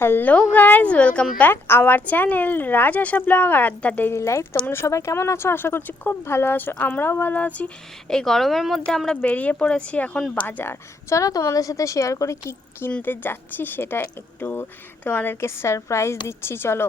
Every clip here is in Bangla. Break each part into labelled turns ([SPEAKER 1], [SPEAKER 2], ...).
[SPEAKER 1] Hello guys welcome back our channel Raj Asha blog আর আড্ডা ডেইলি লাইফ তোমরা সবাই কেমন আছো? আশা করছি খুব ভালো আছো, আমরাও ভালো আছি। এই গরমের মধ্যে আমরা বেরিয়ে পড়েছি এখন বাজার। চলো তোমাদের সাথে শেয়ার করে কি কিনতে যাচ্ছি সেটা একটু তোমাদেরকে সারপ্রাইজ দিচ্ছি, চলো।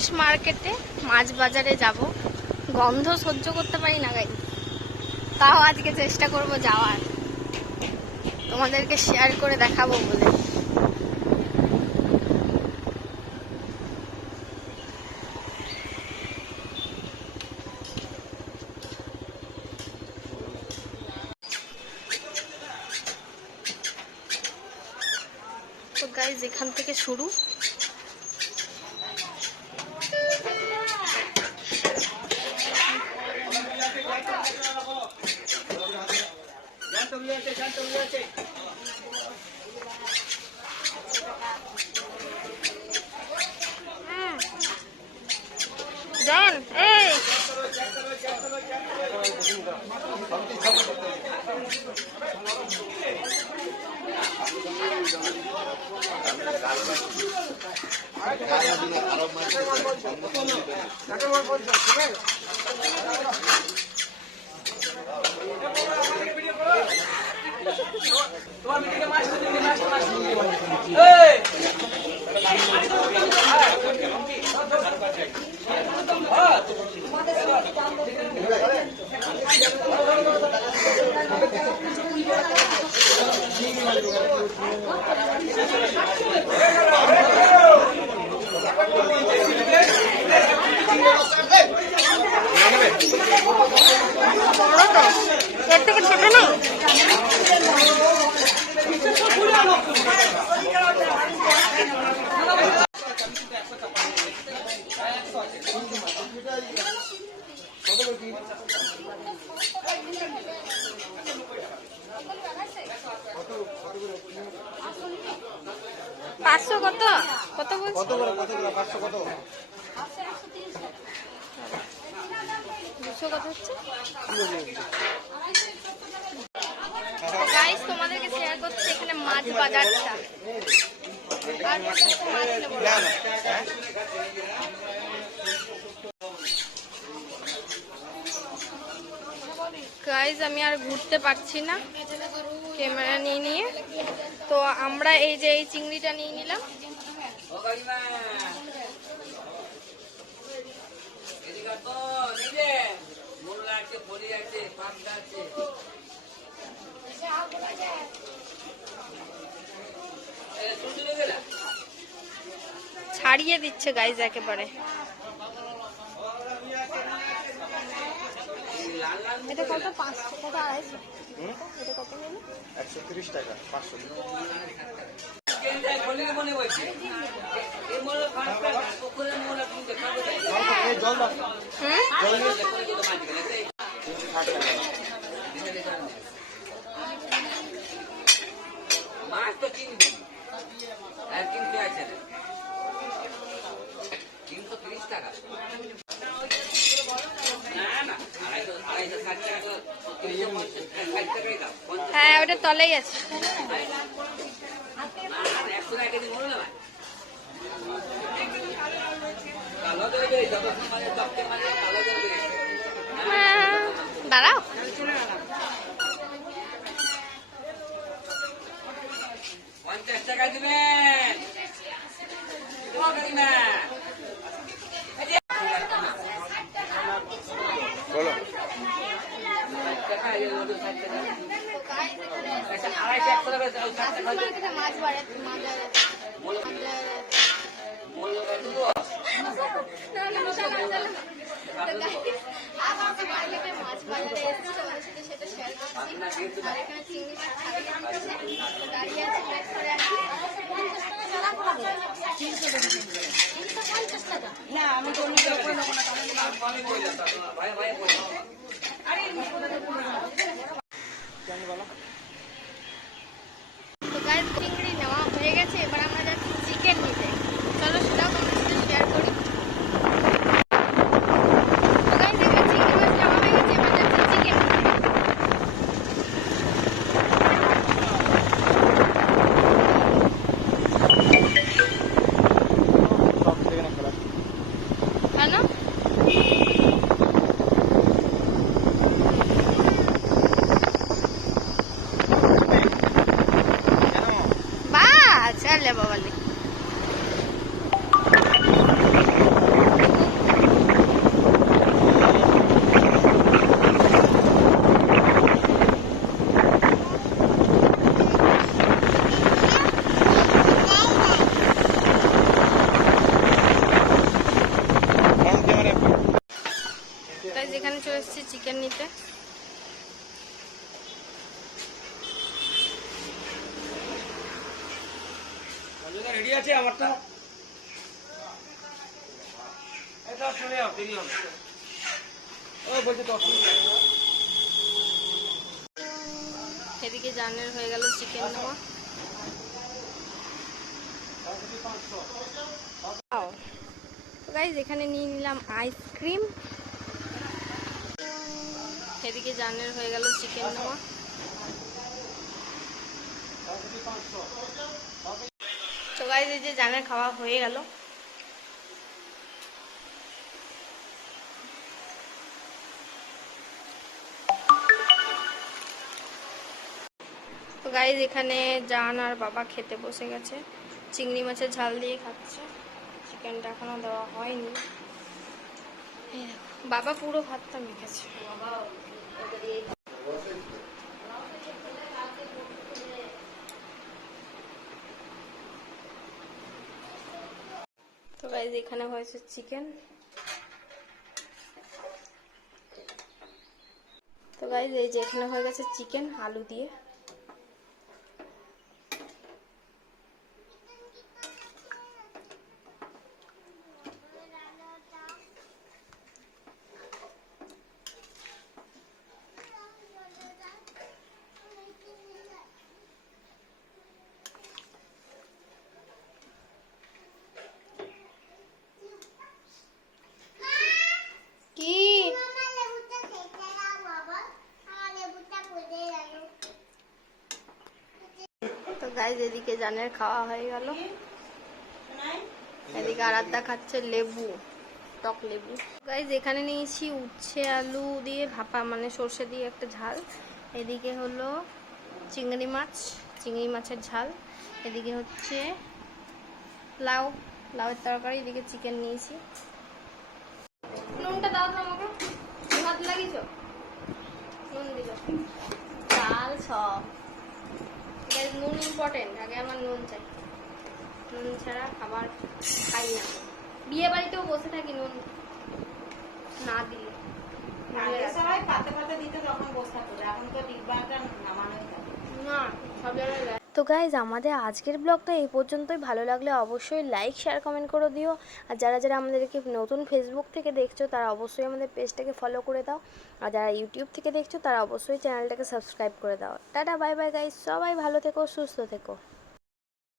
[SPEAKER 1] আশিস মার্কেটে মাছ বাজারে যাব। গন্ধ সহ্য করতে পারি না গাই তাও আজকে চেষ্টা করব যাওয়ার। তোমাদেরকে শেয়ার করে দেখাবো বলে। তো গাইজ, এখান থেকে শুরু। জন এই বড় এর থেকে ছোট নেই পাঁচশো কত? কত বলছো?
[SPEAKER 2] কত
[SPEAKER 1] দুশো হচ্ছে? গাইস তোমাদেরকে শেয়ার করছি এখানে মাছ বাজারটা। মাছ নেব না।
[SPEAKER 2] না না হ্যাঁ
[SPEAKER 1] গাইজ আমি আর ঘুরতে পারছি না। ক্যামেরা নিয়ে নিয়ে। তো আমরা এই যে এই চিংড়িটা নিয়ে নিলাম। ছাড়িয়ে দিচ্ছে গাইজ একেবারে। এটা কত? পাঁচশো কত আড়াইশো।
[SPEAKER 2] হুম?
[SPEAKER 1] এটা কত নিল?
[SPEAKER 2] একশো তিরিশ টাকা পাঁচশো। এই জল দাও।
[SPEAKER 1] হুম
[SPEAKER 2] জল নিয়ে তিনশো ষাট টাকা
[SPEAKER 3] মাছ তো কিনবি আর কিনতে আছে না তিনশো তিরিশ টাকা না না আড়াইশো আড়াইশো ষাট টাকা তো তিনশো পঞ্চাশ ষাট টাকাই দাও পঞ্চাশ
[SPEAKER 1] হ্যাঁ ওটা তলেই আছে
[SPEAKER 3] না না একশো টাকা কেজি মনে না কালো দেবে যত মানে তপ্তে মানে কালো দেবে
[SPEAKER 1] হ্যাঁ, দাঁড়াও।
[SPEAKER 3] পঞ্চাশ টাকা দিবেন না
[SPEAKER 2] বলো
[SPEAKER 3] আড়াইশো একশো টাকা ষাট টাকা
[SPEAKER 1] মাছ বাড়ে মাছ
[SPEAKER 3] মূল্য দেবো
[SPEAKER 1] মাছ বাজারে এসেছি তোমাদের সাথে সেটা শেয়ার করছি আর এখানে চিংড়ি মাছ ছাড়িয়ে আনতেছে তো
[SPEAKER 3] ভাই ভাই বলো
[SPEAKER 1] তো গাইস চিংড়ি নেওয়া হয়ে গেছে এবার আমরা যাচ্ছি চিকেন নিতে চলো সেটাও তোমাদের সাথে শেয়ার করি তো গাইস এবার চিংড়ি মাছ নেওয়া হয়ে গেছে এবার যাচ্ছি চিকেন নিতে
[SPEAKER 2] সব সেখানে খোলা
[SPEAKER 1] কেন বা
[SPEAKER 2] ক্যামেরা
[SPEAKER 1] তাই যেখানে চলে এসেছি চিকেন নিতে।
[SPEAKER 3] আছে আমারটা। এটা চলে যাও দেরি হবে ও বলছে দশ
[SPEAKER 1] এদিকে জানের হয়ে গেল চিকেন নেওয়া গাইজ এখানে নিয়ে নিলাম আইসক্রিম এদিকে জানের হয়ে গেল চিকেন নেওয়া গাইজ এই যে জানের খাওয়া হয়ে গেল। তো গাইজ এখানে জান আর বাবা খেতে বসে গেছে। চিংড়ি মাছের ঝাল দিয়ে খাচ্ছে। চিকেনটা এখনও দেওয়া হয়নি। বাবা পুরো ভাতটা মেখেছে। গাইজ এখানে হয়েছে চিকেন তো গাইজ এই যে এখানে হয়ে গেছে চিকেন আলু দিয়ে কি তো গাইজ এদিকে জানের খাওয়া হয়ে গেল। এদিকে আরাধ্যা খাচ্ছে লেবু টক লেবু। গাইজ এখানে নিয়েছি উচ্ছে আলু দিয়ে ভাপা মানে সর্ষে দিয়ে একটা ঝাল। এদিকে হলো চিংড়ি মাছ চিংড়ি মাছের ঝাল। এদিকে হচ্ছে লাউ লাউয়ের তরকারি এদিকে চিকেন নিয়েছি। নুনটা দাও তো আমাকে। হাত লাগিয়েছ? নুন দিল। চাল সব Guys, নুন ইম্পর্টেন্ট আগে আমার নুন চাই। নুন ছাড়া খাবার খাই না। বিয়ে বাড়িতেও বসে থাকি নুন না দিলে।
[SPEAKER 4] সবাই পাতে পাতে দিতে তখন বসে থাকতো এখন তো ডিব্বাটা নামানোই থাকে
[SPEAKER 1] না সব জায়গায় তো গাইজ আমাদের আজকের ব্লগটা এই পর্যন্তই। ভালো লাগলে অবশ্যই লাইক শেয়ার কমেন্ট করে দিও। আর যারা যারা আমাদেরকে নতুন ফেসবুক থেকে দেখছ, তারা অবশ্যই আমাদের পেজটাকে ফলো করে দাও। আর যারা ইউটিউব থেকে দেখছ, তারা অবশ্যই চ্যানেলটাকে সাবস্ক্রাইব করে দাও। টাটা বাই বাই গাইজ সবাই ভালো থেকো, সুস্থ থেকো।